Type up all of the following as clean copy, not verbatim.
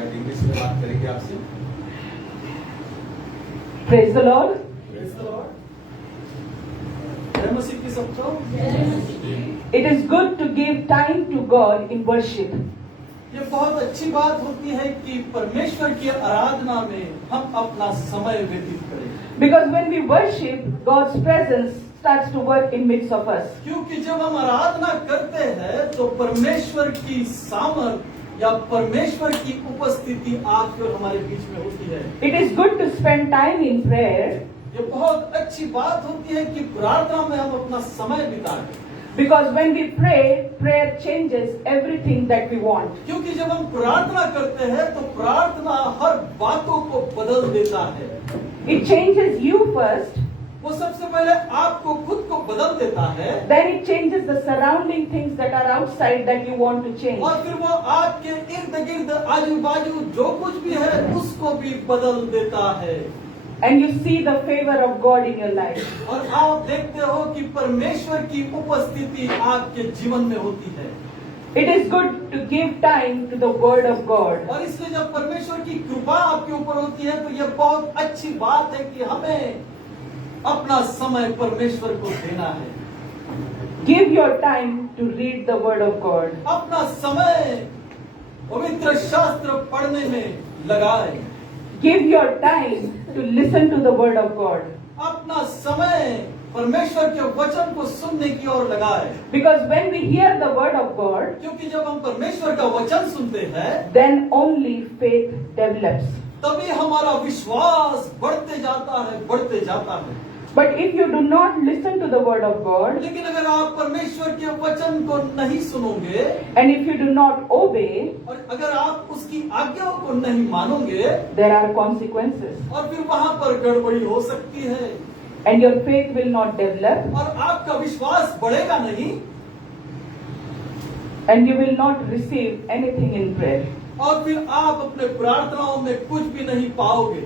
शायद इंग्लिश में बात करेंगे आपसे। Praise the Lord. Praise the Lord. जय मसीह की सबको। It is good to give time to God in worship. ये बहुत अच्छी बात होती है कि परमेश्वर की आराधना में हम अपना समय व्यतीत करें, Because when we worship, God's presence starts to work in midst of us. क्योंकि जब हम आराधना करते हैं तो परमेश्वर की सामर्थ या परमेश्वर की उपस्थिति आकर हमारे बीच में होती है। It is good to spend time in prayer, ये बहुत अच्छी बात होती है कि प्रार्थना में हम अपना समय बिताएं, because when we pray, prayer changes everything that we want. क्योंकि जब हम प्रार्थना करते हैं तो प्रार्थना हर बातों को बदल देता है। It changes you first, वो सबसे पहले आपको खुद को बदल देता है, then it changes the surrounding things that are outside that you want to change. और फिर वो आपके इर्द गिर्द आजू बाजू जो कुछ भी है उसको भी बदल देता है। And you see the favor of God in your life. और आप देखते हो कि परमेश्वर की उपस्थिति आपके जीवन में होती है। It is good to give time to the Word of God. और इसलिए जब परमेश्वर की कृपा आपके ऊपर होती है तो यह बहुत अच्छी बात है कि हमें अपना समय परमेश्वर को देना है। Give your time to read the Word of God. अपना समय पवित्र शास्त्र पढ़ने में लगाए। Give your time to listen to the Word of God. अपना समय परमेश्वर के वचन को सुनने की ओर लगाए, Because when we hear the Word of God, क्योंकि जब हम परमेश्वर का वचन सुनते हैं then only faith develops. तभी हमारा विश्वास बढ़ते जाता है, बढ़ते जाता है। But if you do not listen to the Word of God, लेकिन अगर आप परमेश्वर के वचन को नहीं सुनोगे and if you do not obey, और अगर आप उसकी आज्ञाओं को नहीं मानोगे there are consequences. और फिर वहां पर गड़बड़ी हो सकती है And your faith will not develop, और आपका विश्वास बढ़ेगा नहीं and you will not receive anything in prayer. और फिर आप अपने प्रार्थनाओं में कुछ भी नहीं पाओगे,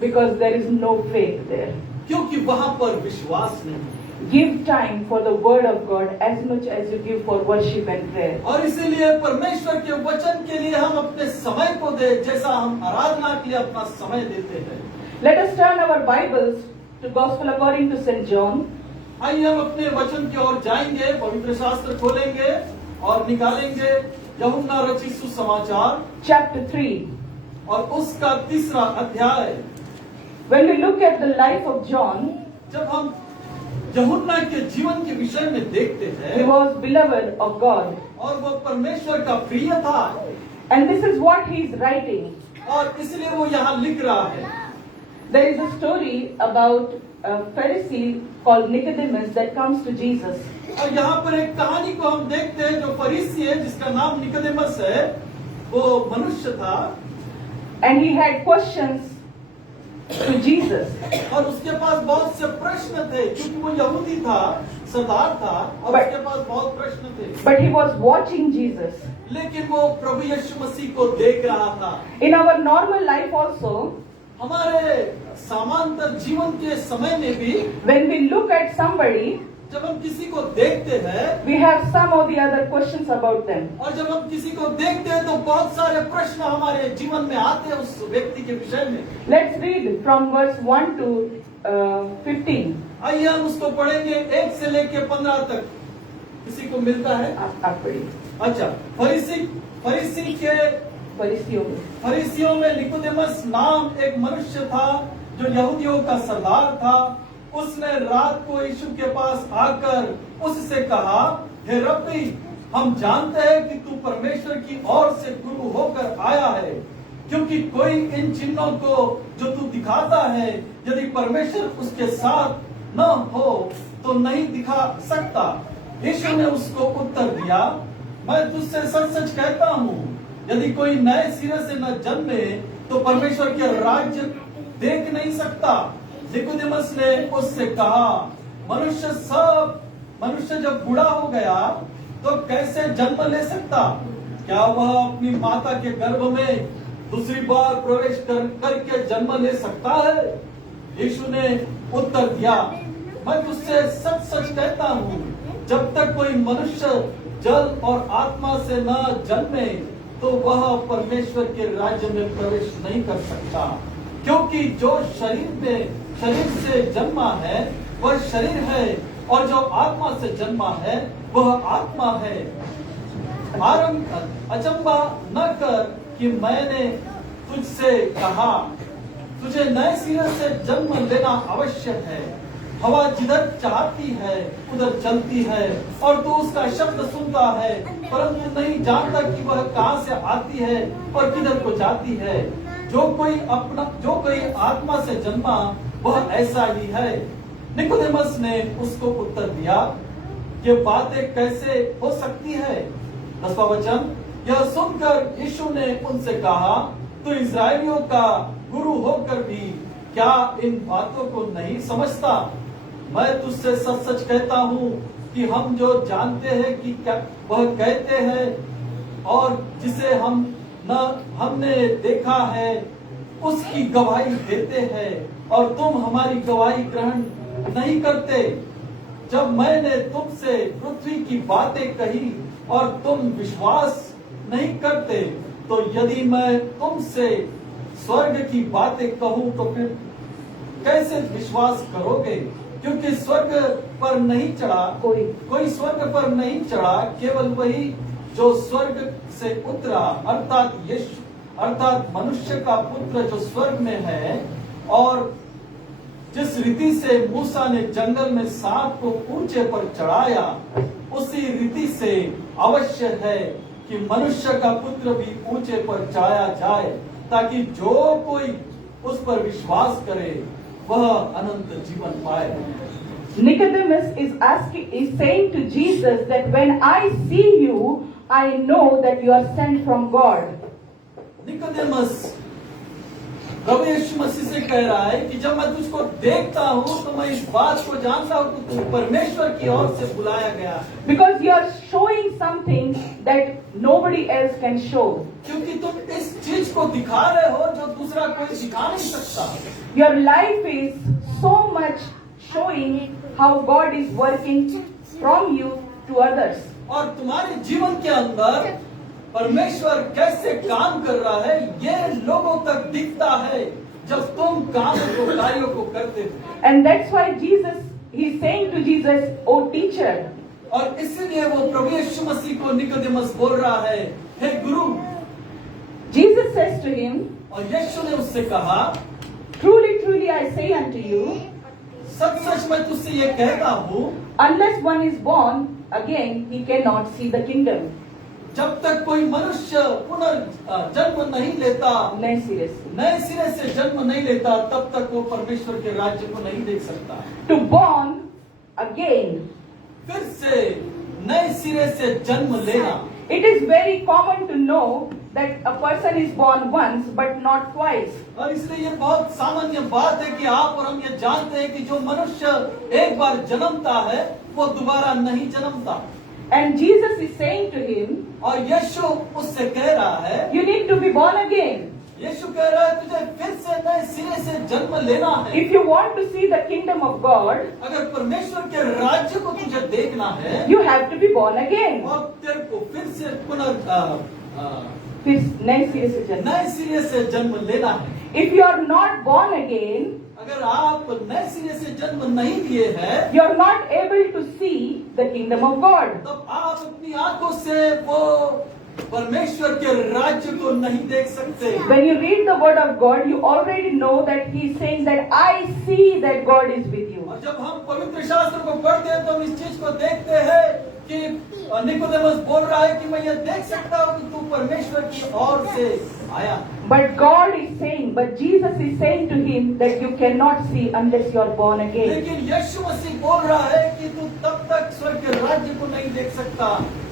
Because there is no faith there. क्योंकि वहां पर विश्वास नहीं। Give time for the Word of God as much as you give for worship and prayer. और इसीलिए परमेश्वर के वचन के लिए हम अपने समय को दे, जैसा हम आराधना के लिए अपना समय देते हैं। Let us turn our Bibles to Gospel according to St. John, आइए हम अपने वचन की ओर जाएंगे, पवित्र शास्त्र खोलेंगे और निकालेंगे यूहन्ना रचित सुसमाचार chapter 3. और उसका 3रा अध्याय। When we look at the life of John, जब हम यूहन्ना के जीवन के विषय में देखते he हैं was beloved of God. और वो परमेश्वर का प्रिय था And this is what he is writing. और इसलिए वो यहाँ लिख रहा है। There is a story about a Pharisee called Nicodemus that comes to Jesus. और यहाँ पर एक कहानी को हम देखते हैं जो फरीसी है जिसका नाम निकोदेमस है, वो मनुष्य था And he had questions to Jesus. और उसके पास बहुत से प्रश्न थे क्योंकि वो यहूदी था, सरदार था और But- उसके पास बहुत प्रश्न थे, But he was watching Jesus. लेकिन वो प्रभु यीशु मसीह को देख रहा था। In our normal life also, हमारे समांतर जीवन के समय में भी when we look at somebody, जब हम किसी को देखते हैं we have some or the other questions about them. और जब हम किसी को देखते हैं तो बहुत सारे प्रश्न हमारे जीवन में आते हैं उस व्यक्ति के विषय में। Let's read from verse 1 to 15. आइए हम उसको पढ़ेंगे 1 से लेके 15 तक। किसी को मिलता है? आप पढ़िए। अच्छा, फरीसी के फरीसियों में फरीसियों में निकोदेमस नाम एक मनुष्य था जो यहूदियों का सरदार था। उसने रात को यीशु के पास आकर उससे कहा, हे रब्बी, हम जानते हैं कि तू परमेश्वर की ओर से गुरु होकर आया है, क्योंकि कोई इन चिन्हों को जो तू दिखाता है यदि परमेश्वर उसके साथ न हो तो नहीं दिखा सकता। यीशु ने उसको उत्तर दिया, मैं तुझसे सच सच कहता हूँ, यदि कोई नए सिरे से न जन्मे तो परमेश्वर के राज्य देख नहीं सकता। निकोदेमस ने उससे कहा, मनुष्य जब बूढ़ा हो गया तो कैसे जन्म ले सकता? क्या वह अपनी माता के गर्भ में दूसरी बार प्रवेश करके जन्म ले सकता है? यीशु ने उत्तर दिया, मैं तुझसे सच सच कहता हूँ, जब तक कोई मनुष्य जल और आत्मा से न जन्मे तो वह परमेश्वर के राज्य में प्रवेश नहीं कर सकता, क्योंकि जो शरीर से जन्मा है वह शरीर है, और जो आत्मा से जन्मा है वह आत्मा है। अचंबा न कर कि मैंने तुझसे कहा, तुझे नए सिरे से जन्म लेना आवश्यक है। हवा जिधर चाहती है उधर चलती है, और तू उसका शब्द सुनता है, परंतु नहीं जानता कि वह कहाँ से आती है और किधर को जाती है। जो कोई आत्मा से जन्मा वह ऐसा ही है। निकोदेमस ने उसको उत्तर दिया, ये बातें कैसे हो सकती है? 10वां वचन, यह सुनकर यीशु ने उनसे कहा, तू इस्राएलियों का गुरु होकर भी क्या इन बातों को नहीं समझता? मैं तुझसे सच सच कहता हूँ कि हम जो जानते हैं कि क्या वह कहते हैं, और जिसे हमने देखा है उसकी गवाही देते हैं, और तुम हमारी गवाही ग्रहण नहीं करते। जब मैंने तुमसे पृथ्वी की बातें कही और तुम विश्वास नहीं करते, तो यदि मैं तुमसे स्वर्ग की बातें कहूं तो फिर कैसे विश्वास करोगे? क्योंकि स्वर्ग पर नहीं चढ़ा कोई स्वर्ग पर नहीं चढ़ा, केवल वही जो स्वर्ग से उतरा, अर्थात मनुष्य का पुत्र जो स्वर्ग में है। और जिस रीति से मूसा ने जंगल में सांप को ऊंचे पर चढ़ाया, उसी रीति से अवश्य है कि मनुष्य का पुत्र भी ऊंचे पर चढ़ाया जाए, ताकि जो कोई उस पर विश्वास करे वह अनंत जीवन पाए। Nicodemus is saying to Jesus that when I see you, I know that you are sent from God. Nicodemus प्रभु यीशु मसीह से कह रहा है कि जब मैं तुझको देखता हूँ तो मैं इस बात को जानता हूँ कि तू परमेश्वर की ओर से बुलाया गया। Because you are showing something that nobody else can show. क्योंकि तुम इस चीज को दिखा रहे हो जो दूसरा कोई दिखा नहीं सकता। Your life is so much showing how God is working from you to others. और तुम्हारे जीवन के अंदर परमेश्वर कैसे काम कर रहा है ये लोगों तक दिखता है जब तुम कार्यों को करते हो। And that's why he is saying to Jesus, "O teacher." और इसलिए वो प्रभु यीशु मसीह को निकोदेमस बोल रहा है, हे गुरु। Jesus says to him, और यीशु ने उससे कहा, "Truly, truly, I say unto you, सच सच मैं तुझसे ये कहता हूँ, unless one is born again, he cannot see the kingdom." जब तक कोई मनुष्य पुनर्जन्म नहीं लेता, नए सिरे से जन्म नहीं लेता, तब तक वो परमेश्वर के राज्य को नहीं देख सकता। To born again, फिर से नए सिरे से जन्म लेना। It is very common to know that a person is born once but not twice. और इसलिए ये बहुत सामान्य बात है कि आप और हम ये जानते हैं कि जो मनुष्य एक बार जन्मता है वो दोबारा नहीं जन्मता। And Jesus is saying to him, और यीशु उससे कह रहा है, you need to be born again. यीशु कह रहा है तुझे फिर से नए सिरे से जन्म लेना है। If you want to see the kingdom of God, अगर परमेश्वर के राज्य को तुझे देखना है, you have to be born again. और तेरे को फिर से फिर नए सिरे से जन्म लेना है। If you are not born again, अगर आप नए सिरे से जन्म नहीं लिए हैं, you are not able to see the kingdom of God. तब आप अपनी आंखों से वो परमेश्वर के राज्य को नहीं देख सकते। When you read the word of God, you already know that He is saying that I see that God is with you. और जब हम पवित्र शास्त्र को पढ़ते हैं तो हम इस चीज को देखते हैं कि निकोदेमस बोल रहा है कि मैं ये देख सकता हूँ कि तू परमेश्वर की ओर से आया। But God is saying, but Jesus is saying to him that you cannot see unless you are born again. लेकिन यीशु मसीह बोल रहा है कि तू तब तक स्वर्ग के राज्य को नहीं देख सकता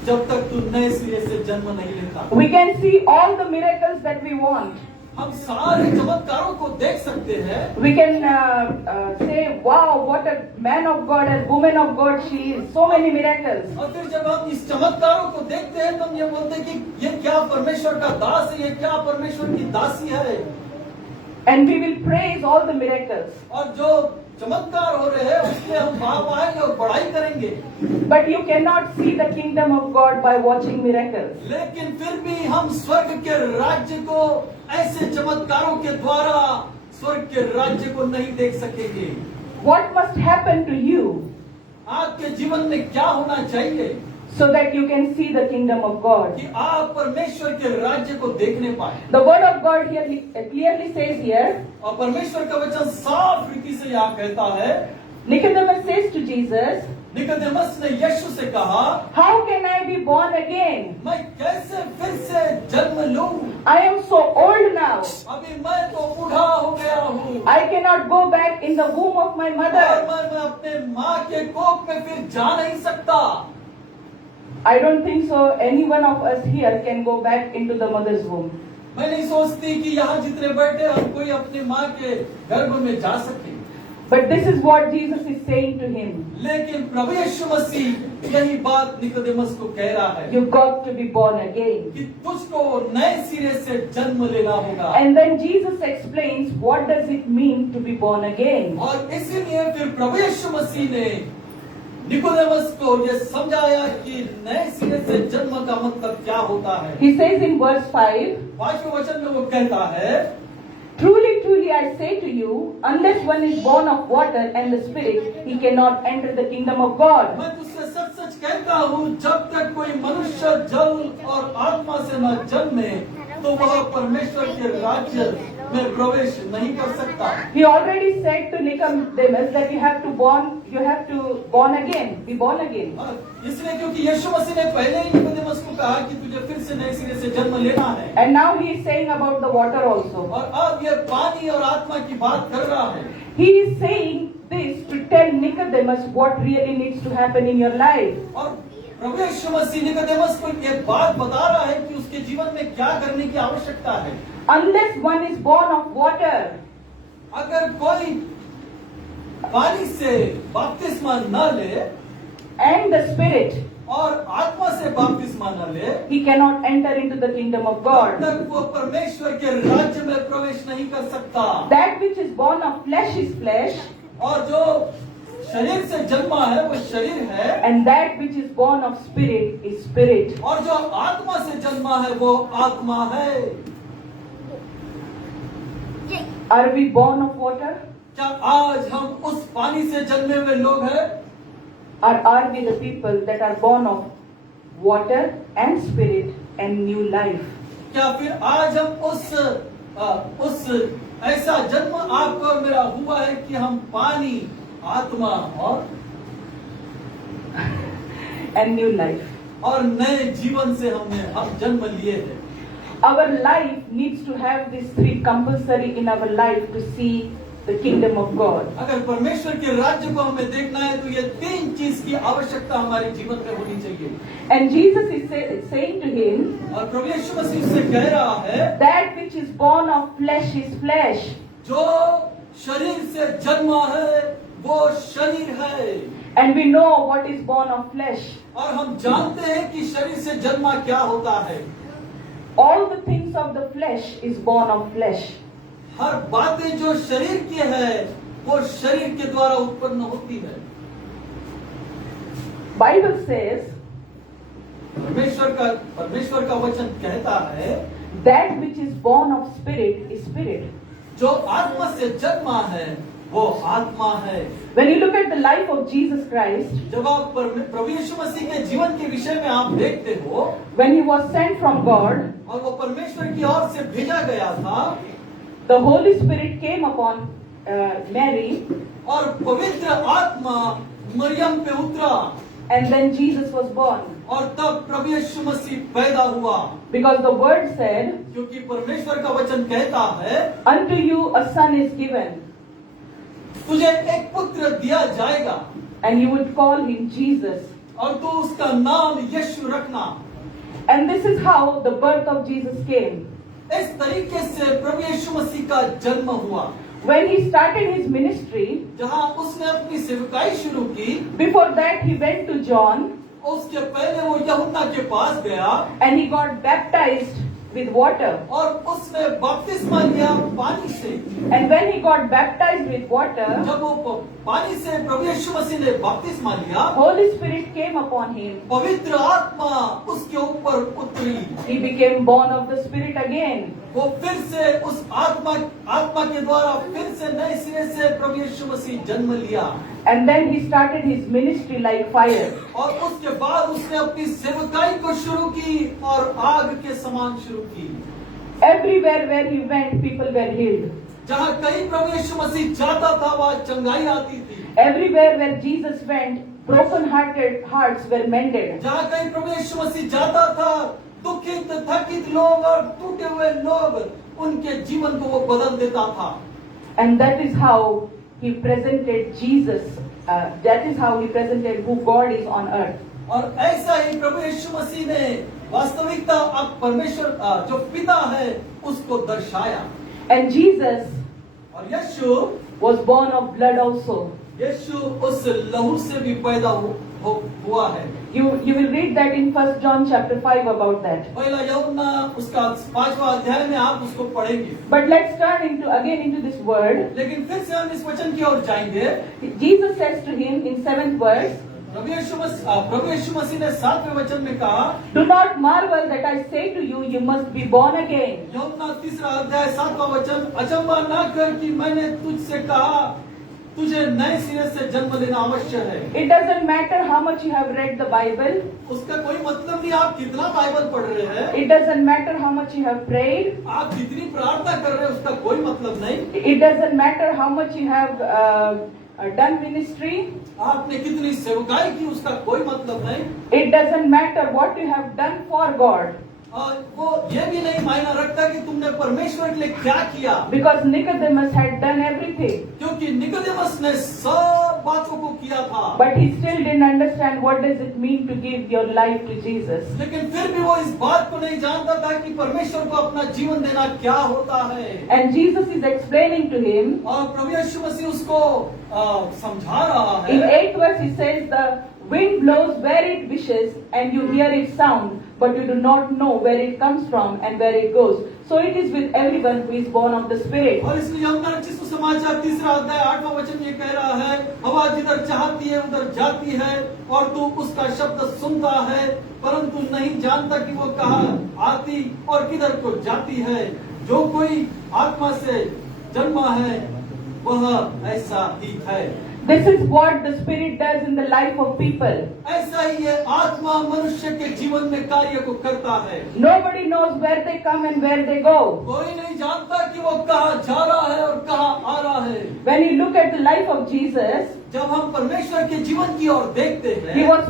जब तक तू नए सिरे से जन्म नहीं लेता। We can see all the miracles that we want. हम सारे चमत्कारों को देख सकते हैं। We can say, wow, what a man of God and woman of God she is. So many miracles. और फिर जब हम इस चमत्कारों को देखते हैं तो हम ये बोलते हैं कि ये क्या परमेश्वर का दास है, ये क्या परमेश्वर की दासी है। And we will praise all the miracles. और जो चमत्कार हो रहे हैं, उसमें हम वाह पाएंगे और बड़ाई करेंगे। But you cannot see the kingdom of God by watching miracles. लेकिन फिर भी हम स्वर्ग के राज्य को ऐसे चमत्कारों के द्वारा स्वर्ग के राज्य को नहीं देख सकेंगे। What must happen to you आपके जीवन में क्या होना चाहिए so that you can see the kingdom of God? कि आप परमेश्वर के राज्य को देखने पाए? The word of God here clearly says here, और परमेश्वर का वचन साफ रीति से यहाँ कहता है, Nicodemus says to Jesus, Nicodemus ने यीशु से कहा, how can I be born again? मैं कैसे फिर से जन्म लूं? I am so old now. अभी मैं तो बूढ़ा हो गया हूँ I cannot go back in the womb of my और mother. मैं अपने माँ के कोख में फिर जा नहीं सकता। I don't think so any one of us here can go back into the mother's womb. मैं नहीं सोचती कि यहाँ जितने बैठे हम कोई अपनी माँ के गर्भ में जा सके। But this is what Jesus is saying to him. लेकिन प्रभु यीशु मसीह यही बात निकोदेमस को कह रहा है You got to be born again. कि तुझको नए सिरे से जन्म लेना होगा। And then Jesus explains what does it mean to be born again. और इसीलिए फिर प्रभु यीशु मसीह ने निकोदेमस को यह समझाया कि नए सिरे से जन्म का मतलब क्या होता है। He says in verse 5, 5वें वचन में वो कहता है, Truly, truly I say to you, unless one is born of water and the Spirit, he cannot enter the kingdom of God. मैं तुझसे सच सच कहता हूँ, जब तक कोई मनुष्य जल और आत्मा से न जन्मे तो वह परमेश्वर के राज्य में प्रवेश नहीं कर सकता। He already said to Nicodemus that you have to born again, be born again. इसलिए क्योंकि यीशु मसीह ने पहले ही निकोदेमस को कहा कि तुझे फिर से नए सिरे से जन्म लेना है। And now he is saying about the water also. और अब ये पानी और आत्मा की बात कर रहा है। He is saying this to tell Nicodemus what really needs to happen in your life. और प्रभु यीशु मसीह निकोदेमस को ये बात बता रहा है कि उसके जीवन में क्या करने की आवश्यकता है। Unless one is born of water अगर कोई पानी से बपतिस्मा न ले and the Spirit, और आत्मा से बपतिस्मा न ले, he cannot enter into the kingdom of तब God. तक वो परमेश्वर के राज्य में प्रवेश नहीं कर सकता। That which is born of flesh is flesh, और जो शरीर से जन्मा है वो शरीर है, and that which is born of spirit is spirit. और जो आत्मा से जन्मा है वो आत्मा है। Are we born of water, क्या आज हम उस पानी से जन्मे हुए लोग हैं, or are we the people that are born of water and spirit and new life? क्या फिर आज हम उस ऐसा जन्म आपको और मेरा हुआ है कि हम पानी, आत्मा And new life. और नए जीवन से हम जन्म लिए हैं। Our life needs to have these three compulsory in our life to see the kingdom of God. अगर परमेश्वर के राज्य को हमें देखना है तो ये तीन चीज की आवश्यकता हमारे जीवन में होनी चाहिए। And Jesus is saying to him, और प्रभु यीशु मसीह से कह रहा है, that which is born of flesh is flesh, जो शरीर से जन्मा है वो शरीर है। and we know what is born of flesh. और हम जानते हैं कि शरीर से जन्मा क्या होता है। All the things of the flesh is born of flesh. हर बातें जो शरीर की है वो शरीर के द्वारा उत्पन्न होती है। Bible says परमेश्वर का वचन कहता है, that which is born of spirit is spirit. जो आत्मा से जन्मा है वो आत्मा है। When you look at the life of Jesus Christ, जब आप प्रभु यीशु मसीह के जीवन के विषय में आप देखते हो, when he was sent from God, और वो परमेश्वर की ओर से भेजा गया था, the Holy Spirit came upon Mary, और पवित्र आत्मा मरियम पे उतरा, and then Jesus was born. और तब प्रभु यीशु मसीह पैदा हुआ। Because the word said, क्योंकि परमेश्वर का वचन कहता है, unto you a son is given, तुझे एक पुत्र दिया जाएगा, and you would call him Jesus. और तू उसका नाम यीशु रखना। And this is how the birth of Jesus came. इस तरीके से प्रभु यीशु मसीह का जन्म हुआ। When he started his ministry, जहाँ उसने अपनी सेवकाई शुरू की, before that he went to John, उसके पहले वो यूहन्ना के पास गया, and he got baptized with water. और उसने बपतिस्मा लिया पानी से। And when he got baptized with water, जब वो पानी से प्रभु यीशु मसीह ने बपतिस्मा लिया, Holy Spirit came upon him. पवित्र आत्मा उसके ऊपर उतरी। He became born of the Spirit again. वो फिर से उस आत्मा के द्वारा फिर से नए सिरे से प्रभु यीशु मसीह जन्म लिया। And then he started his ministry like fire. और उसके बाद उसने अपनी सेवकाई को शुरू की और आग के समान शुरू की। Everywhere where he went, people were healed. जहाँ कहीं प्रभु यीशु मसीह जाता था वहाँ चंगाई आती थी। Everywhere where Jesus went, broken-hearted hearts were mended. जहाँ कहीं प्रभु यीशु मसीह जाता था दुखित थकित लोग और टूटे हुए लोग उनके जीवन को वो बदल देता था। And that is how he presented Jesus. That is how he presented who God is on earth. और ऐसा ही प्रभु यीशु मसीह ने वास्तविकता अब परमेश्वर जो पिता है उसको दर्शाया। And Jesus और यीशु was born of blood also. यीशु उस लहू से भी पैदा हुआ है। You will read that in 1 John chapter 5 about that. पहला यूहन्ना उसका 5वां अध्याय में आप उसको पढ़ेंगे। But let's turn into this word. लेकिन फिर से हम इस वचन की ओर जाएंगे। Jesus says to him in 7th verse, प्रभु यीशु मसीह ने 7वें वचन में कहा, Do not marvel that I say to you, you must be born again. यूहन्ना 3 अध्याय 7वां वचन, अचंभा ना कर कि मैंने तुझसे कहा तुझे नए सिरे से जन्म लेना आवश्यक है। It doesn't matter how much you have read the Bible. उसका कोई मतलब नहीं आप कितना बाइबल पढ़ रहे हैं। It doesn't matter how much you have prayed. आप कितनी प्रार्थना कर रहे हैं उसका कोई मतलब नहीं। It doesn't matter how much you have done ministry. आपने कितनी सेवकाई की उसका कोई मतलब नहीं। It doesn't matter what you have done for God. और वो ये भी नहीं मायना रखता कि तुमने परमेश्वर के लिए क्या किया। Because Nicodemus had done everything. क्योंकि निकोदेमस ने सब बातों को किया था। But he still didn't understand what does it mean to give your life to Jesus. लेकिन फिर भी वो इस बात को नहीं जानता था कि परमेश्वर को अपना जीवन देना क्या होता है। And Jesus is explaining to him. और प्रभु यीशु मसीह उसको समझा रहा है। In 8th verse he says, the wind blows where it wishes and you hear its sound, but you do not know where it comes from and where it goes. So it is with everyone who is born of the Spirit. और इसलिए यूहन्ना रचित सुसमाचार 3 अध्याय 8वां वचन ये कह रहा है, हवा जिधर चाहती है उधर जाती है और तू उसका शब्द सुनता है परंतु नहीं जानता कि वो कहाँ आती और किधर को जाती है। जो कोई आत्मा से जन्मा है वह ऐसा ही है। This is what the Spirit does in the life of people. ऐसा ही ये आत्मा मनुष्य के जीवन में कार्य को करता है। Nobody knows where they come and where they go. कोई नहीं जानता कि वो कहाँ जा रहा है और कहाँ आ रहा है। When you look at the life of Jesus, जब हम परमेश्वर के जीवन की ओर देखते हैं, he was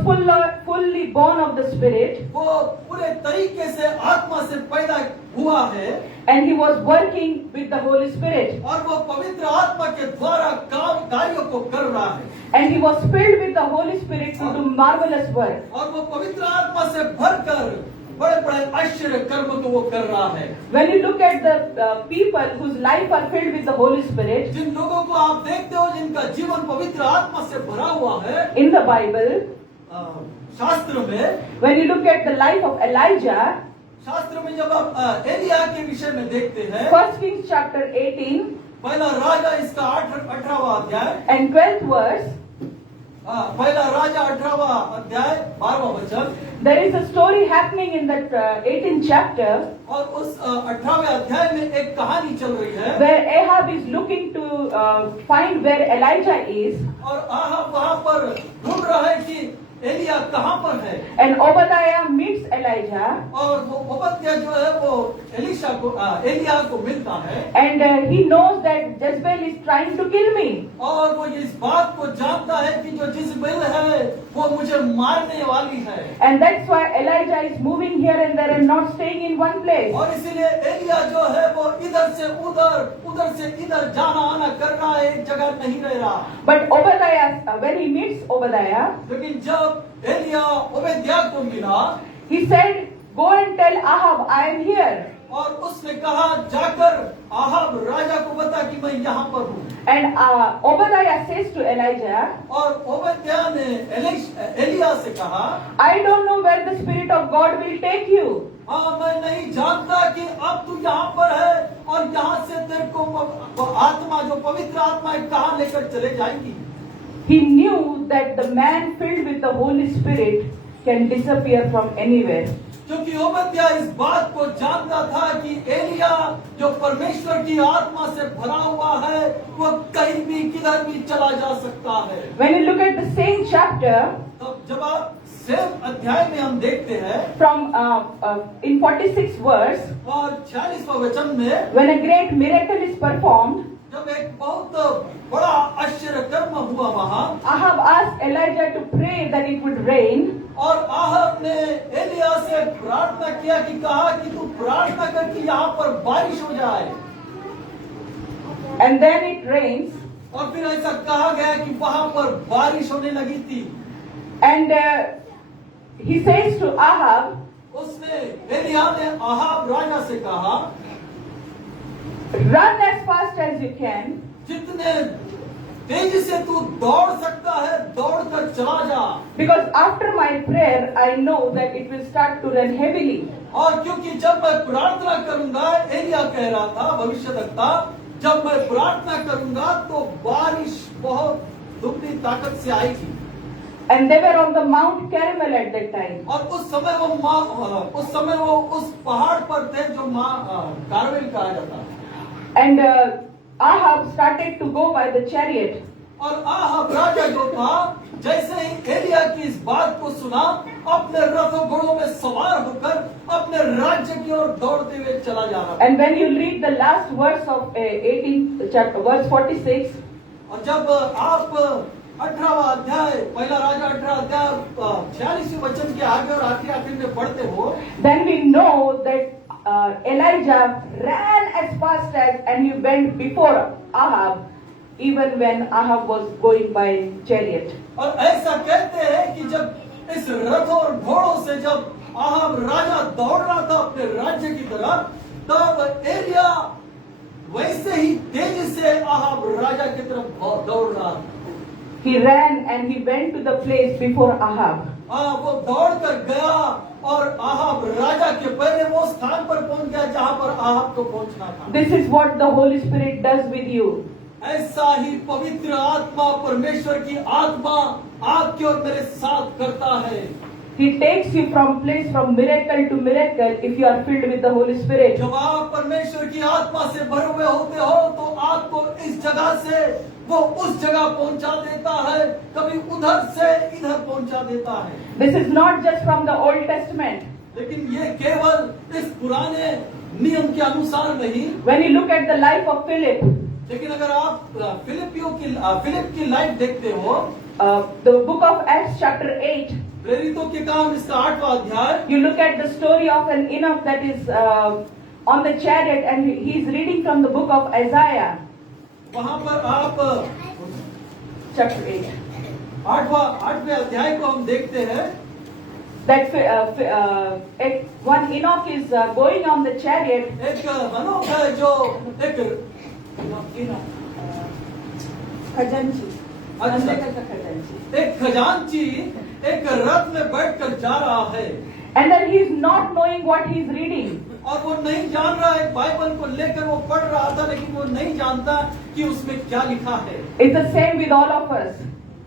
fully born of the Spirit. वो पूरे तरीके से आत्मा से पैदा हुआ है And he was working with the Holy Spirit. और वो पवित्र आत्मा के द्वारा कार्यों को कर रहा है। And he was filled with the Holy Spirit to do marvelous work. और वो पवित्र आत्मा से भरकर बड़े बड़े आश्चर्य कर्म को वो कर रहा है। When you look at the people whose life are filled with the Holy Spirit, जिन लोगों को आप देखते हो जिनका जीवन पवित्र आत्मा से भरा हुआ है, in the Bible, शास्त्र में, when you look at the life of Elijah, शास्त्र में जब आप एलिया के विषय में देखते हैं, 1 Kings chapter 18 पहला राजा इसका 18वां अध्याय and 12th verse, पहला राजा 18वां अध्याय 12वां वचन, there is a story happening in that 18th chapter और उस 18वें अध्याय में एक कहानी चल रही है where Ahab is looking to find where Elijah is, और आहाब वहाँ पर ढूंढ रहा है कि एलिया कहाँ पर है। and Obadiah meets Elijah, और वो ओबद्याह जो है वो एलिया को मिलता है and he knows that Jezebel is trying to kill me. और वो इस बात को जानता है कि जो जिज़ेबेल है वो मुझे मारने वाली है। And that's why Elijah is moving here and there and not staying in one place. और इसीलिए एलिया जो है वो इधर से उधर से इधर जाना आना कर रहा है, एक जगह नहीं रह रहा। But Obadiah, when he meets Obadiah, लेकिन जब एलिया ओबद्याह को मिला, he said, go and tell Ahab, I am here. और उसने कहा जाकर आहाब राजा को बता कि मैं यहाँ पर हूँ। And Obadiah says to Elijah, और ओबद्याह ने एलिया से कहा, I don't know where the Spirit of God will take you. हाँ मैं नहीं जानता कि अब तू यहाँ पर है और यहाँ से तेरे को आत्मा जो पवित्र आत्मा है कहाँ लेकर चले जाएंगी। He knew that the man filled with the Holy Spirit can disappear from anywhere. क्योंकि ओबद्याह इस बात को जानता था कि एलिया जो परमेश्वर की आत्मा से भरा हुआ है वो कहीं भी किधर भी चला जा सकता है। When you look at the same chapter, तब जब आप सेम अध्याय में हम देखते हैं from in 46 verse, और 46वां वचन में when a great miracle is performed, जब एक बहुत बड़ा आश्चर्य कर्म हुआ वहाँ, Ahab asked Elijah to pray that it would rain. और आहाब ने एलिया से प्रार्थना किया कि कहा कि तू प्रार्थना कर कि यहाँ पर बारिश हो जाए। And then it rains. और फिर ऐसा कहा गया कि वहाँ पर बारिश होने लगी थी। And he says to Ahab, उसने एलिया ने आहाब राजा से कहा, run as fast as you can, जितने तेजी से तू दौड़ सकता है दौड़ कर चला जा, because after my prayer I know that it will start to rain heavily. और क्योंकि जब मैं प्रार्थना करूंगा, एलिया कह रहा था भविष्यद्वक्ता, जब मैं प्रार्थना करूंगा तो बारिश बहुत दुगनी ताकत से आएगी। And they were on the Mount Carmel at that time. और उस समय वो उस पहाड़ पर थे जो कारमेल कहा जाता है। And Ahab started to go by the chariot. और आहाब राजा जो था, जैसे ही एलिया की इस बात को सुना, अपने रथों घोड़ों में सवार होकर अपने राज्य की ओर दौड़ते हुए चला जा रहा था। And when you read the last verse of 18 chapter, verse 46, और जब आप 18वां अध्याय, पहला राजा 18 अध्याय 46वें वचन के आगे और आखिरी में पढ़ते हो, then we know that Elijah ran as fast as, and he went before Ahab, even when Ahab was going by chariot. और ऐसा कहते हैं कि जब इस रथों और घोड़ों से जब आहाब राजा दौड़ रहा था अपने राज्य की तरफ, तब एलिया वैसे ही तेजी से आहाब राजा की तरफ दौड़ रहा था। He ran and he went to the place before Ahab. वो दौड़ कर गया और आहाब राजा के पहले वो स्थान पर पहुंच गया जहां पर आहाब को पहुंचना था। This is what the Holy Spirit does with you. ऐसा ही पवित्र आत्मा, परमेश्वर की आत्मा आपके और मेरे साथ करता है। He takes you from miracle to miracle if you are filled with the Holy Spirit. जब आप परमेश्वर की आत्मा से भरे हुए होते हो तो आपको इस जगह से वो उस जगह पहुंचा देता है, कभी उधर से इधर पहुंचा देता है। This is not just from the Old Testament. लेकिन ये केवल इस पुराने नियम के अनुसार नहीं। When you look at the life of Philip, लेकिन अगर आप फिलिप की लाइफ देखते हो, the book of Acts chapter 8, प्रेरितों के काम इसका 8वां अध्याय, you look at the story of an Enoch that is on the chariot and he is reading from the book of Isaiah. वहां पर आप Chapter 8. 8वें अध्याय को हम देखते हैं। That one Enoch is going on the chariot. एक हनोक है जो एक खजांची. अच्छा। खजांची. एक खजांची एक रथ में बैठकर जा रहा है And then he is not knowing what he is reading. और वो नहीं जान रहा है, बाइबल को लेकर वो पढ़ रहा था लेकिन वो नहीं जानता कि उसमें क्या लिखा है। It's the same with all of us.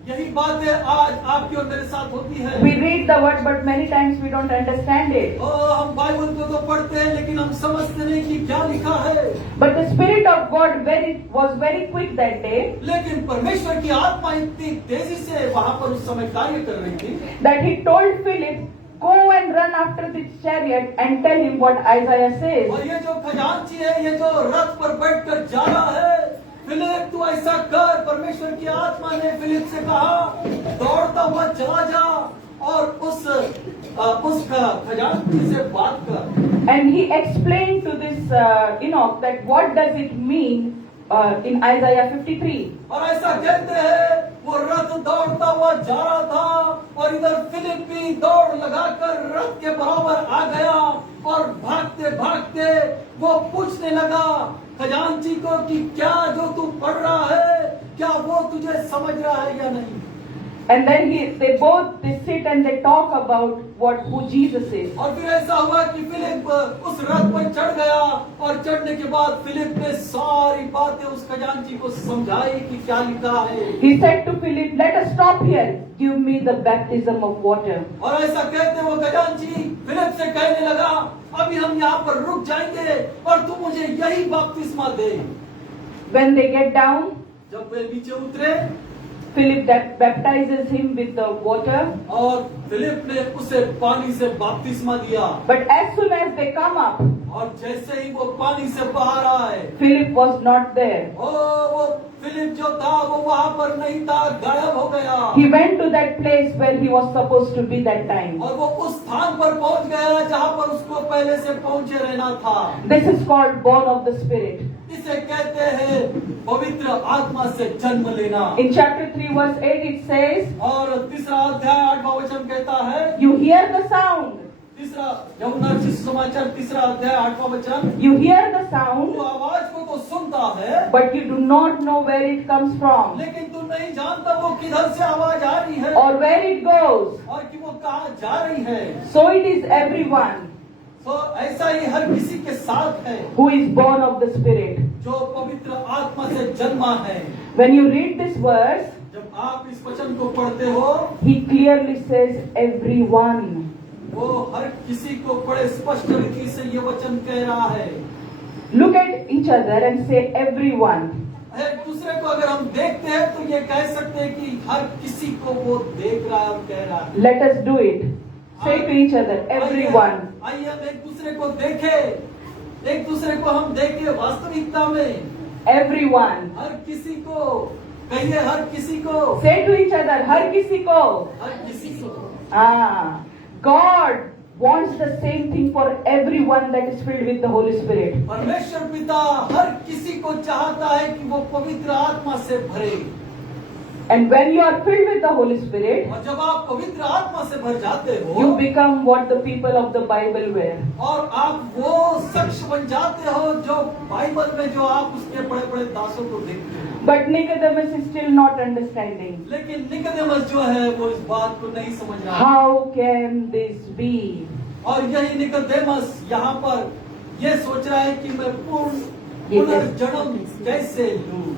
यही बात है आज आपकी और मेरे साथ होती है। We read the word but many times we don't understand it. हम बाइबल को तो पढ़ते हैं लेकिन हम समझते नहीं कि क्या लिखा है। But the Spirit of God was very quick that day लेकिन परमेश्वर की आत्मा इतनी तेजी से वहाँ पर उस समय कार्य कर रही थी that he told Philip, go and run after this chariot and tell him what Isaiah says. और ये जो खजांची है, ये जो रथ पर बैठकर जा रहा है, फिलिप तू ऐसा कर। परमेश्वर की आत्मा ने फिलिप से कहा दौड़ता हुआ चला जा और उस खजांची से बात कर। And he explained to this Enoch that what does it mean in Isaiah 53. और ऐसा कहते हैं वो रथ दौड़ता हुआ जा रहा था और इधर फिलिप भी दौड़ लगाकर रथ के बराबर आ गया और भागते भागते वो पूछने लगा खजांची को कि क्या जो तू पढ़ रहा है क्या वो तुझे समझ रहा है या नहीं। And then they sit and they talk about who Jesus is. और फिर ऐसा हुआ कि फिलिप उस रथ पर चढ़ गया और चढ़ने के बाद फिलिप ने सारी बातें उस खजांची को समझाई कि क्या लिखा है। He said to Philip, "Let us stop here. Give me the baptism of water." और ऐसा कहते वो खजांची फिलिप से कहने लगा अभी हम यहाँ पर रुक जाएंगे और तू मुझे यही बपतिस्मा दे। When they get down, जब वे नीचे उतरे Philip baptizes him with the water. और फिलिप ने उसे पानी से बपतिस्मा दिया। But as soon as they come up, और जैसे ही वो पानी से बाहर आए Philip was not there. वो फिलिप जो था वो वहाँ पर नहीं था, गायब हो गया। He went to that place where he was supposed to be that time. और वो उस स्थान पर पहुँच गया जहाँ पर उसको पहले से पहुँचे रहना था। This is called born of the Spirit. इसे कहते हैं पवित्र आत्मा से जन्म लेना। In chapter 3 verse 8 it says, और तीसरा अध्याय 8वां वचन कहता है you hear the sound. तीसरा यूहन्ना रचित सुसमाचार तीसरा अध्याय 8वां वचन, You hear the sound, तू आवाज को तो सुनता है but you do not know where it comes from लेकिन तू नहीं जानता वो किधर से आवाज आ रही है or where it goes. और कि वो कहाँ जा रही है। So it is everyone तो ऐसा ही हर किसी के साथ है who is born of the Spirit. जो पवित्र आत्मा से जन्मा है। When you read this verse, जब आप इस वचन को पढ़ते हो he clearly says everyone. वो हर किसी को बड़े स्पष्ट रीति से ये वचन कह रहा है। Look at each other and say everyone. एक दूसरे को अगर हम देखते हैं तो ये कह सकते हैं कि हर किसी को वो देख रहा है और कह रहा है। Let us do it. Say to each other, everyone. आइए हम एक दूसरे को देखें, एक दूसरे को हम देखें वास्तविकता में। Everyone. हर किसी को कहिए, हर किसी को। Say to each other, हर किसी को. हर किसी को। God wants the same thing for everyone that is filled with the Holy Spirit. परमेश्वर पिता हर किसी को चाहता है कि वो पवित्र आत्मा से भरे। And when you are filled with the Holy Spirit, और जब आप पवित्र आत्मा से भर जाते हो you become what the people of the Bible were. और आप वो शख्स बन जाते हो जो बाइबल में जो आप उसके बड़े बड़े दासों को देखते हो। But Nicodemus is still not understanding. लेकिन निकोदेमस जो है वो इस बात को नहीं समझ रहा। How can this be? और यही निकोदेमस यहाँ पर ये सोच रहा है कि मैं पुनर्जन्म कैसे लूं।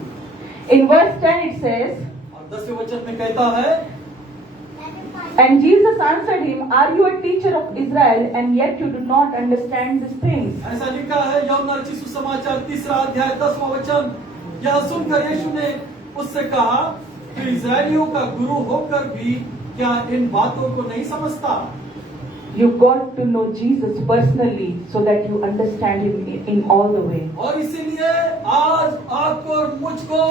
In verse 10 it says, और 10वें वचन में कहता है and Jesus answered him, are you a teacher of Israel and yet you do not understand these things? ऐसा लिखा है यूहन्ना रचित सुसमाचार तीसरा अध्याय 10वां वचन। यह सुनकर यीशु ने उससे कहा कि इस्राएलियों का गुरु होकर भी क्या इन बातों को नहीं समझता। You got to know Jesus personally so that you understand him in all the way. और इसीलिए आज आपको और मुझको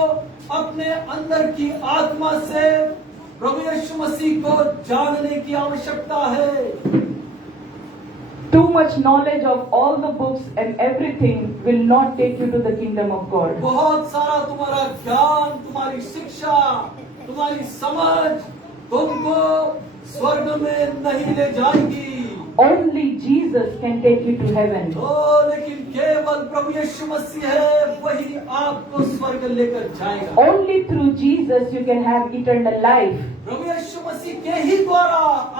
अपने अंदर की आत्मा से प्रभु यीशु मसीह को जानने की आवश्यकता है। Too much knowledge of all the books and everything will not take you to the kingdom of God. बहुत सारा तुम्हारा ज्ञान, तुम्हारी शिक्षा, तुम्हारी समझ तुमको स्वर्ग में नहीं ले जाएगी। Only Jesus can take you to heaven. लेकिन केवल प्रभु यीशु मसीह है वही आपको स्वर्ग लेकर जाएगा। Only through Jesus you can have eternal life. प्रभु यीशु मसीह के ही द्वारा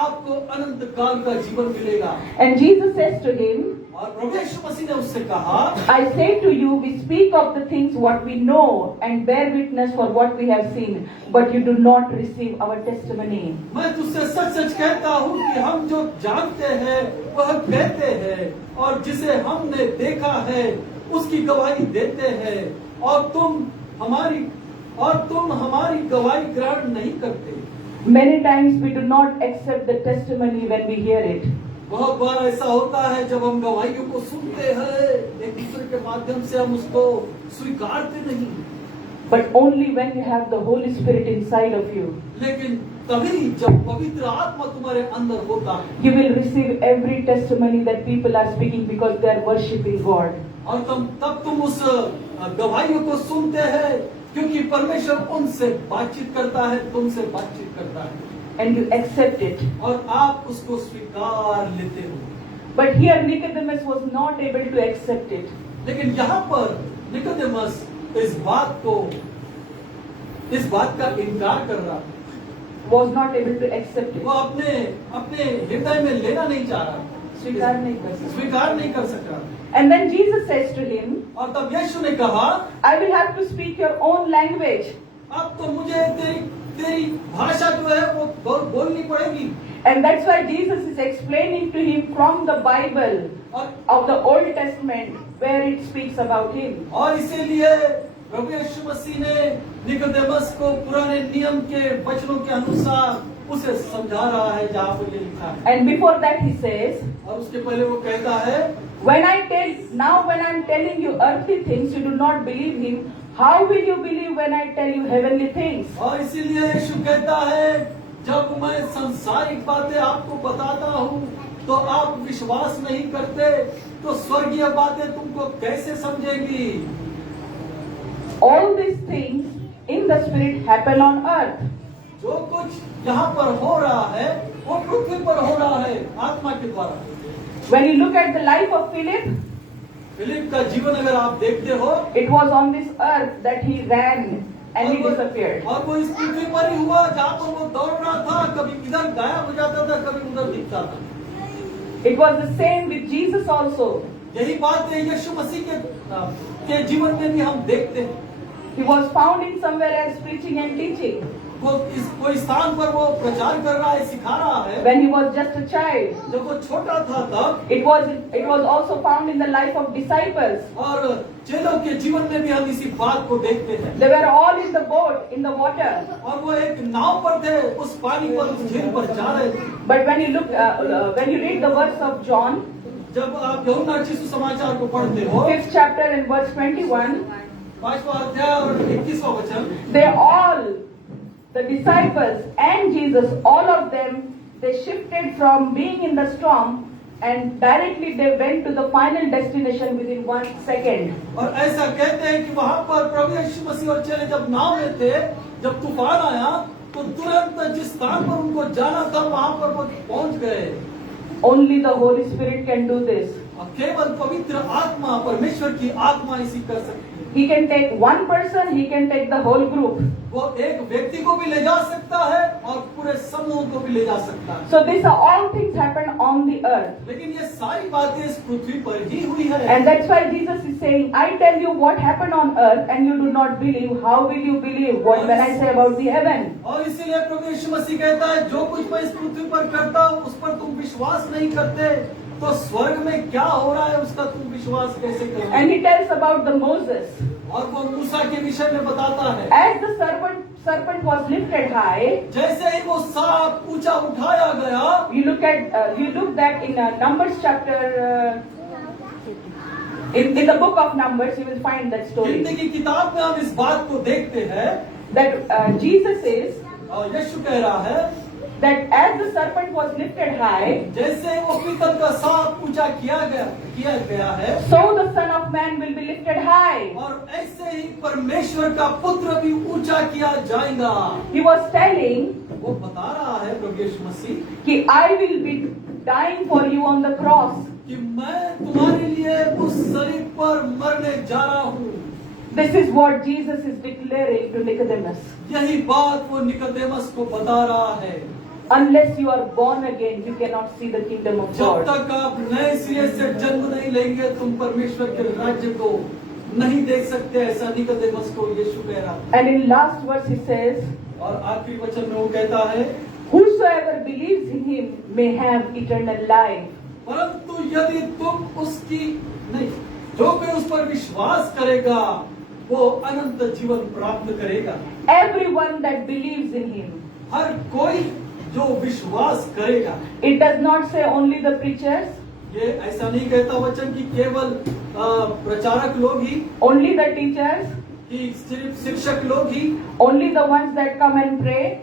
आपको अनंत काल का जीवन मिलेगा। And Jesus says to him, और प्रभु यीशु मसीह ने उससे कहा I say to you, we speak of the things what we know and bear witness for what we have seen, but you do not receive our testimony. मैं तुझसे सच सच कहता हूँ कि हम जो जानते हैं वह कहते हैं और जिसे हमने देखा है उसकी गवाही देते हैं और तुम हमारी गवाही ग्रहण नहीं करते। Many times we do not accept the testimony when we hear it. बहुत बार ऐसा होता है जब हम गवाहियों को सुनते हैं एक दूसरे के माध्यम से हम उसको स्वीकारते नहीं। But only when you have the Holy Spirit inside of you, लेकिन तभी जब पवित्र आत्मा तुम्हारे अंदर होता है you will receive every testimony that people are speaking because they are worshipping God. और तब तुम उस गवाहियों को सुनते हैं क्योंकि परमेश्वर उनसे बातचीत करता है, तुमसे बातचीत करता है, and you accept it. और आप उसको स्वीकार लेते हो। But here Nicodemus was not able to accept it. लेकिन यहाँ पर निकोदेमस इस बात का इनकार कर रहा था। Was not able to accept it. वो अपने हृदय में लेना नहीं चाह रहा, स्वीकार नहीं कर सकता. स्वीकार नहीं कर सका। And then Jesus says to him, और तब यीशु ने कहा, I will have to speak your own language. अब तो मुझे तेरी भाषा जो है वो बोलनी पड़ेगी। And that's why Jesus is explaining to him from the Bible और of the Old Testament where it speaks about him. और इसीलिए प्रभु यीशु मसीह ने निकोदेमस को पुराने नियम के वचनों के अनुसार उसे समझा रहा है, जहाँ पर ये लिखा है। And before that he says, और उसके पहले वो कहता है, when I'm telling you earthly things, you do not believe him. How will you believe when I tell you heavenly things? और इसीलिए यीशु कहता है, जब मैं सांसारिक बातें आपको बताता हूँ तो आप विश्वास नहीं करते, तो स्वर्गीय बातें तुमको कैसे समझेगी? All these things in the spirit happen on earth. जो कुछ यहाँ पर हो रहा है वो पृथ्वी पर हो रहा है आत्मा के द्वारा। When you look at the life of Philip, Philip का जीवन अगर आप देखते हो, it was on this earth that he ran and he disappeared. और वो इस पृथ्वी पर ही हुआ जहाँ पर वो दौड़ रहा था, कभी इधर गायब हो जाता था, कभी उधर दिखता था। It was the same with Jesus also. यही बात है यीशु मसीह के जीवन में भी हम देखते हैं। He was found in somewhere else preaching and teaching. वो कोई स्थान पर वो प्रचार कर रहा है, सिखा रहा है। When he was just a child, जब वो छोटा था तब, it was also found in the life of disciples. और चेलों के जीवन में भी हम इसी बात को देखते हैं। They were all in the boat, in the water. और वो एक नाव पर थे, उस पानी पर, उस झील पर जा रहे थे। But when you read the verse of John, जब आप यूहन्ना रचित सुसमाचार को पढ़ते हो, 5th chapter and verse 21, 5वां अध्याय और 21वां वचन, they all, the disciples and Jesus, all of them, they shifted from being in the storm and directly they went to the final destination within 1 second. और ऐसा कहते हैं कि वहाँ पर प्रभु यीशु मसीह और चेले जब नाव में थे, जब तूफान आया तो तुरंत जिस स्थान पर उनको जाना था वहाँ पर वो पहुँच गए। Only the Holy Spirit can do this. और केवल पवित्र आत्मा, परमेश्वर की आत्मा इसी कर सकती है। He can take one person, he can take the whole group. वो एक व्यक्ति को भी ले जा सकता है और पूरे समूह को भी ले जा सकता है। So these are all things happen on the earth. लेकिन ये सारी बातें इस पृथ्वी पर ही हुई है। And that's why Jesus is saying, I tell you what happened on earth and you do not believe. How will you believe when I say about the heaven? और इसीलिए प्रभु यीशु मसीह कहता है, जो कुछ मैं इस पृथ्वी पर करता हूँ उस पर तुम विश्वास नहीं करते, तो स्वर्ग में क्या हो रहा है उसका तुम विश्वास कैसे करोगे? And he tells about the Moses. और वो मूसा के विषय में बताता है, As the serpent was lifted high, जैसे ही वो सांप ऊंचा उठाया गया, you look that in Numbers chapter, in the book of Numbers, you will find that story. गिनती की किताब में हम इस बात को देखते हैं, That Jesus says और यीशु कह रहा है, that as the serpent was lifted high, जैसे वो पीतल का सांप ऊंचा किया गया है, so the Son of Man will be lifted high. और ऐसे ही परमेश्वर का पुत्र भी ऊंचा किया जाएगा। He was telling वो बता रहा है प्रभु यीशु मसीह कि I will be dying for you on the cross. कि मैं तुम्हारे लिए उस शरीर पर मरने जा रहा हूँ। This is what Jesus is declaring to Nicodemus. यही बात वो निकोदेमस को बता रहा है। Unless you are born again, you cannot see the kingdom of जब God. तक आप नए सिरे से जन्म नहीं लेंगे, तुम परमेश्वर के राज्य को नहीं देख सकते, ऐसा निकोदेमस को यीशु कह रहा है। And in last verse he says, और आखिरी वचन में वो कहता है, whosoever believes in him may have eternal life. परंतु यदि तुम उसकी नहीं, जो कोई उस पर विश्वास करेगा वो अनंत जीवन प्राप्त करेगा। Everyone that believes in him. हर कोई जो विश्वास करेगा। It does not say only the preachers, ये ऐसा नहीं कहता वचन कि केवल प्रचारक लोग ही, only the teachers, कि सिर्फ शिक्षक लोग ही, only the ones that come and pray,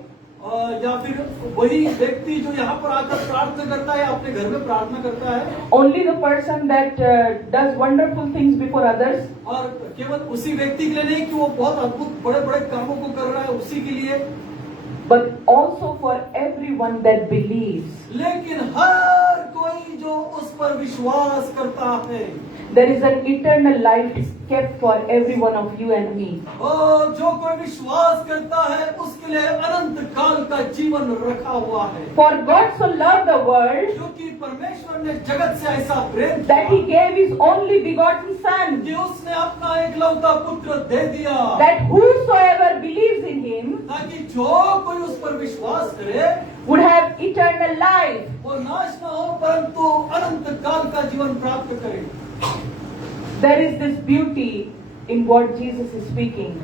या फिर वही व्यक्ति जो यहाँ पर आकर प्रार्थना करता है, अपने घर में प्रार्थना करता है, Only the person that does wonderful things before others, और केवल उसी व्यक्ति के लिए नहीं कि वो बहुत अद्भुत बड़े बड़े कामों को कर रहा है उसी के लिए, but also for everyone that believes. लेकिन हर कोई जो उस पर विश्वास करता है, There is an eternal life kept for every one of you and me. और जो कोई विश्वास करता है उसके लिए अनंत काल का जीवन रखा हुआ है। For God so loved the world क्योंकि परमेश्वर ने जगत से ऐसा प्रेम that He किया gave His only begotten Son, कि उसने अपना एकलौता पुत्र दे दिया, that whosoever believes in Him ताकि जो कोई उस पर विश्वास करे would have eternal life. वो नाश न हो परंतु अनंत काल का जीवन प्राप्त करे। There is this beauty in what Jesus is speaking.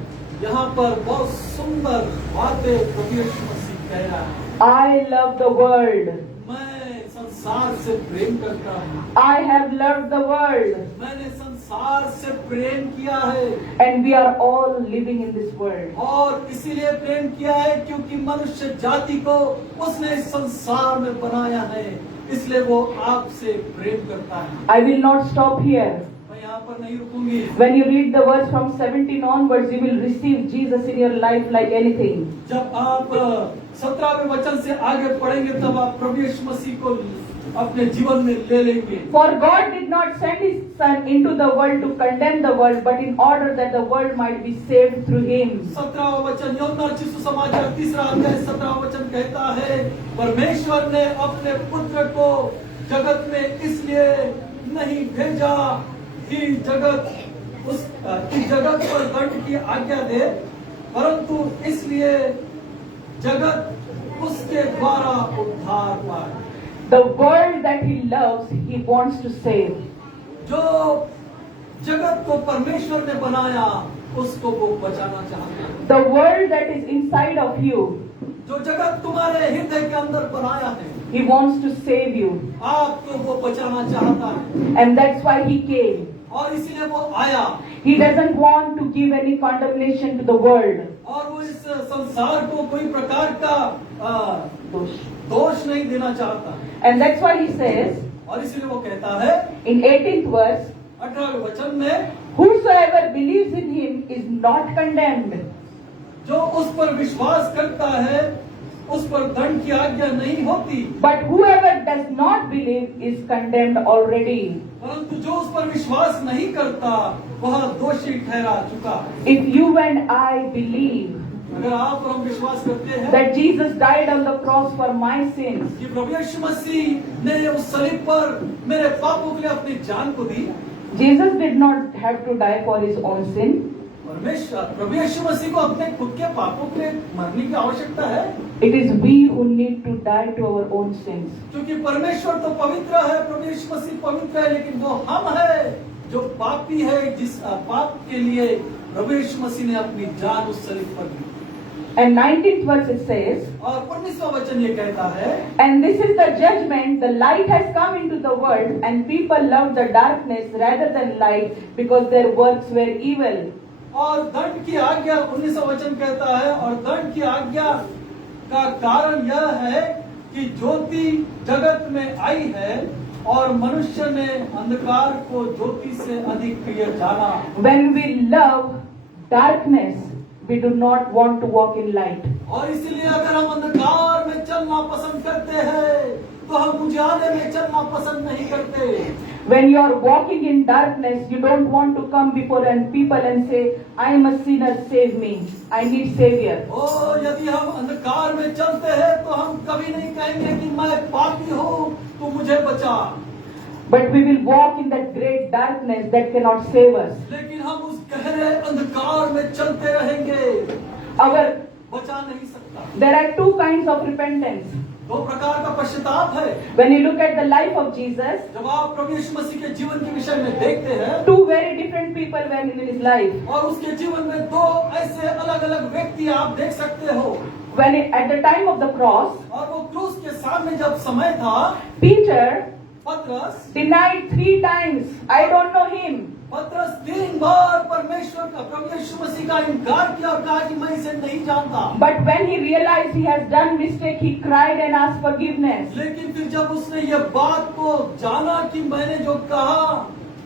यहाँ पर बहुत सुंदर बातें प्रभु यीशु मसीह कह रहा है। I love the world. मैं संसार से प्रेम करता हूँ, I have loved the world. मैंने संसार से प्रेम किया है, And we are all living in this world. और इसीलिए प्रेम किया है क्योंकि मनुष्य जाति को उसने इस संसार में बनाया है, इसलिए वो आपसे प्रेम करता है। I will not stop here. मैं यहाँ पर नहीं रुकूंगी। When you read the verse from 17 onwards, you will receive Jesus in your life like anything. जब आप 17वें वचन से आगे पढ़ेंगे तब आप प्रभु यीशु मसीह को अपने जीवन में ले लेंगे। For God did not send His Son into the world to condemn the world, but in order that the world might be saved through Him. 17वां वचन यूहन्ना रचित सुसमाचार 3 अध्याय 17वां वचन कहता है, परमेश्वर ने अपने पुत्र को जगत में इसलिए नहीं भेजा कि जगत पर दंड की आज्ञा दे, परंतु इसलिए जगत उसके द्वारा उद्धार पाए। The world that He loves, He wants to save. जो जगत को परमेश्वर ने बनाया उसको वो बचाना चाहता है। The world that is inside of you, जो जगत तुम्हारे हृदय के अंदर बनाया है, He wants to save you. आपको वो बचाना चाहता है, And that's why He came. और इसीलिए वो आया, He doesn't want to give any condemnation to the world. और वो इस संसार को कोई प्रकार का दोष नहीं देना चाहता, And that's why He says और इसीलिए वो कहता है in 18th verse, 18वें वचन में, whosoever believes in Him is not condemned. जो उस पर विश्वास करता है उस पर दंड की आज्ञा नहीं होती, But whoever does not believe is condemned already. परंतु जो उस पर विश्वास नहीं करता वह दोषी ठहरा चुका है। If you and I believe अगर आप और हम विश्वास करते हैं that Jesus died on the cross for my sins, कि प्रभु यीशु मसीह ने उस सलीब पर मेरे पापों के लिए अपनी जान को दी, Jesus did not have to die for His own sin. प्रभु यीशु मसीह को अपने खुद के पापों के लिए मरने की आवश्यकता है, It is we who need to die to our own sins. क्योंकि परमेश्वर तो पवित्र है, प्रभु यीशु मसीह पवित्र है, लेकिन वो हम है जो पापी है, जिस पाप के लिए प्रभु यीशु मसीह ने अपनी जान उस सलीब पर दी। And 19th verse it says, और 19वां वचन ये कहता है, And this is the judgment, the light has come into the world, and people loved the darkness rather than light, because their works were evil. और दंड की आज्ञा 19वां वचन कहता है, और दंड की आज्ञा का कारण यह है कि ज्योति जगत में आई है और मनुष्य ने अंधकार को ज्योति से अधिक प्रिय जाना। When we love darkness, we do not want to walk in light. और इसलिए अगर हम अंधकार में चलना पसंद करते हैं तो हम उजाले में चलना पसंद नहीं करते। When you are walking in darkness, you don't want to come before people and say, I am a sinner, save me. I need savior. ओ यदि हम अंधकार में चलते हैं तो हम कभी नहीं कहेंगे कि मैं पापी हूँ, तू मुझे बचा। But we will walk in that great darkness that cannot save us. लेकिन हम उस गहरे अंधकार में चलते रहेंगे, Our, बचा नहीं सकता। there are two kinds of repentance. दो प्रकार का पश्चाताप है। When you look at the life of Jesus, जब आप प्रभु यीशु मसीह के जीवन के विषय में देखते हैं, two very different people were in his life. और उसके जीवन में दो ऐसे अलग अलग व्यक्ति आप देख सकते हो। When at the time of the cross, और वो क्रूस के सामने जब समय था, Peter पतरस denied 3 times, I don't know him. पतरस 3 बार परमेश्वर का प्रभु यीशु मसीह का इनकार किया और कहा कि मैं इसे नहीं जानता। But when he realized he has done mistake, he cried and asked forgiveness. लेकिन फिर जब उसने ये बात को जाना कि मैंने जो कहा,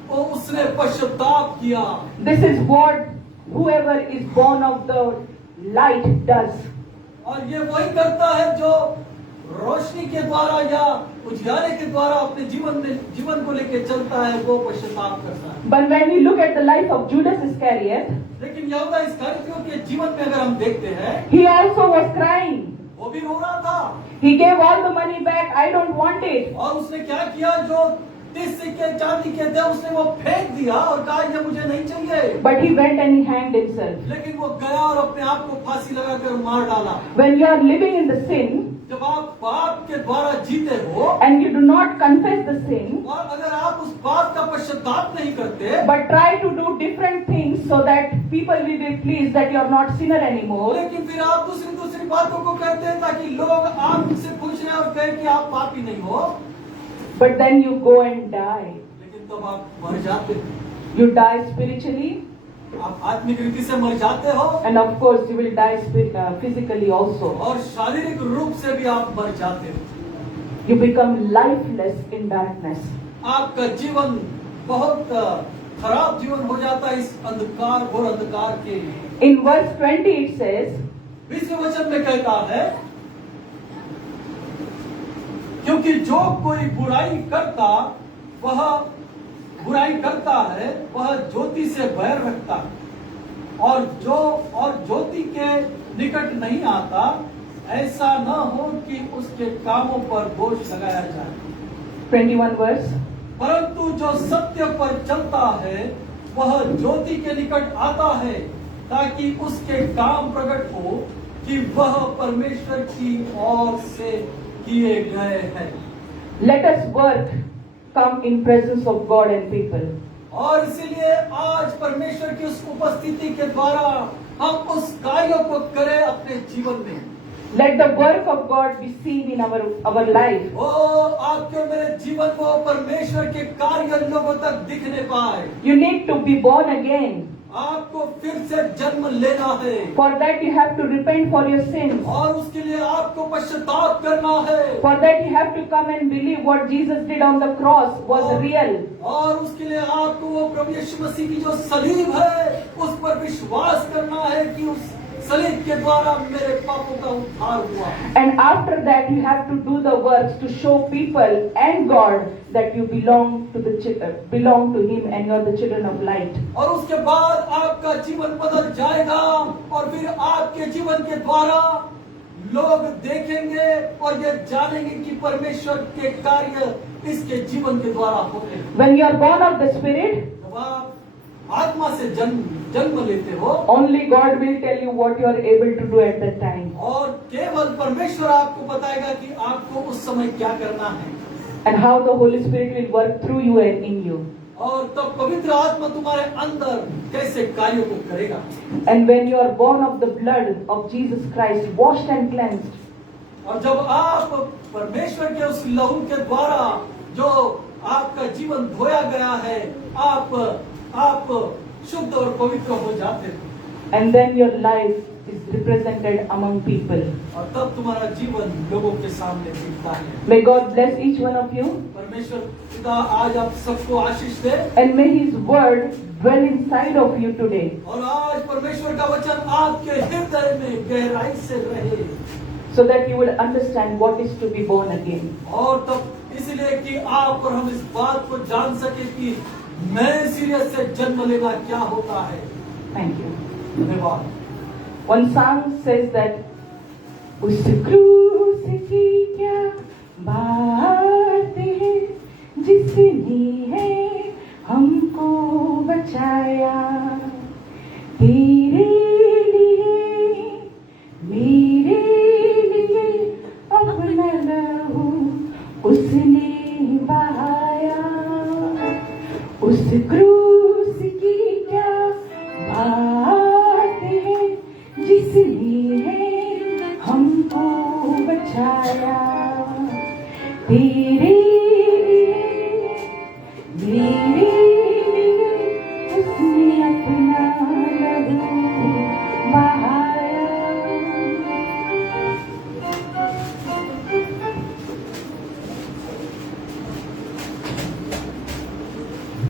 वो उसने पश्चाताप किया। This is what whoever is born of the light does. और ये वही करता है जो रोशनी के द्वारा या उजियारे के द्वारा अपने जीवन को लेकर चलता है, वो पश्चाताप करता है। But when we look at the life of Judas Iscariot, लेकिन यहूदा इस्करियोती के जीवन में अगर हम देखते हैं, he also was crying. वो भी रो रहा था। He gave all the money back. I don't want it. और उसने क्या किया, जो 30 सिक्के चांदी के थे उसने वो फेंक दिया और कहा ये मुझे नहीं चाहिए। But he went and he hanged himself. लेकिन वो गया और अपने आप को फांसी लगाकर मार डाला। When you are living in the sin जब आप पाप के द्वारा जीते हो and you do not confess the sin, और अगर आप उस पाप का पश्चाताप नहीं करते, but try to do different things so that people will be pleased that you are not sinner anymore, लेकिन फिर आप दूसरी बातों को करते हैं ताकि लोग आपसे पूछें और कहें कि आप पापी नहीं हो, but then you go and die. लेकिन तब आप मर जाते हो। You die spiritually, आप आत्मिक रीति से मर जाते हो and of course you will die physically also. और शारीरिक रूप से भी आप मर जाते हो। You become lifeless in darkness. आपका जीवन बहुत खराब जीवन हो जाता है इस अंधकार, घोर अंधकार के। In verse 20 it says, 20वें वचन में कहता है, क्योंकि जो कोई बुराई करता है वह ज्योति से बैर रखता है और ज्योति के निकट नहीं आता, ऐसा न हो कि उसके कामों पर दोष लगाया जाए। 21 verse. परंतु जो सत्य पर चलता है वह ज्योति के निकट आता है ताकि उसके काम प्रकट हो कि वह परमेश्वर की ओर से किए गए हैं। Let us work, come in presence of God and people. और इसीलिए आज परमेश्वर की उस उपस्थिति के द्वारा हम उस कार्यों को करें अपने जीवन में। Let the work of God be seen in our life. ओ आपके मेरे जीवन में परमेश्वर के कार्य लोगों तक दिखने पाए। You need to be born again. आपको फिर से जन्म लेना है। For that you have to repent for your sins. और उसके लिए आपको पश्चाताप करना है। For that you have to come and believe what Jesus did on the cross was real. और उसके लिए आपको वो प्रभु यीशु मसीह की जो सलीब है उस पर विश्वास करना है कि उस सलीब के द्वारा मेरे पापों का उद्धार हुआ। And after that you have to do the works to show people and God that you belong to Him and you are the children of light. और उसके बाद आपका जीवन बदल जाएगा और फिर आपके जीवन के द्वारा लोग देखेंगे और ये जानेंगे कि परमेश्वर के कार्य इसके जीवन के द्वारा होते हैं। When you are born of the Spirit, जब आप आत्मा से जन्म लेते हो, only God will tell you what you are able to do at that time. और केवल परमेश्वर आपको बताएगा कि आपको उस समय क्या करना है। And how the Holy Spirit will work through you and in you. और तब पवित्र आत्मा तुम्हारे अंदर कैसे कार्यों को करेगा। And when you are born of the blood of Jesus Christ, washed and cleansed, और जब आप परमेश्वर के उस लहू के द्वारा जो आपका जीवन धोया गया है, आप शुद्ध और पवित्र हो जाते हो। and then your life is represented among people. और तब तुम्हारा जीवन लोगों के सामने दिखता है। May God bless each one of you. परमेश्वर पिता आज आप सबको आशीष दे। And may His word dwell inside of you today. और आज परमेश्वर का वचन आपके हृदय में गहराई से रहे। So that you will understand what is to be born again. और तब इसलिए कि आप और हम इस बात को जान सके कि नए सिरे से जन्म लेना क्या होता है। Thank you. धन्यवाद। One song says that उस क्रूस की क्या बात है जिसने है हमको बचाया, तेरे लिए मेरे लिए अपना लहू उसने बहाया। उस क्रूस की क्या बात है जिसने है हमको बचाया।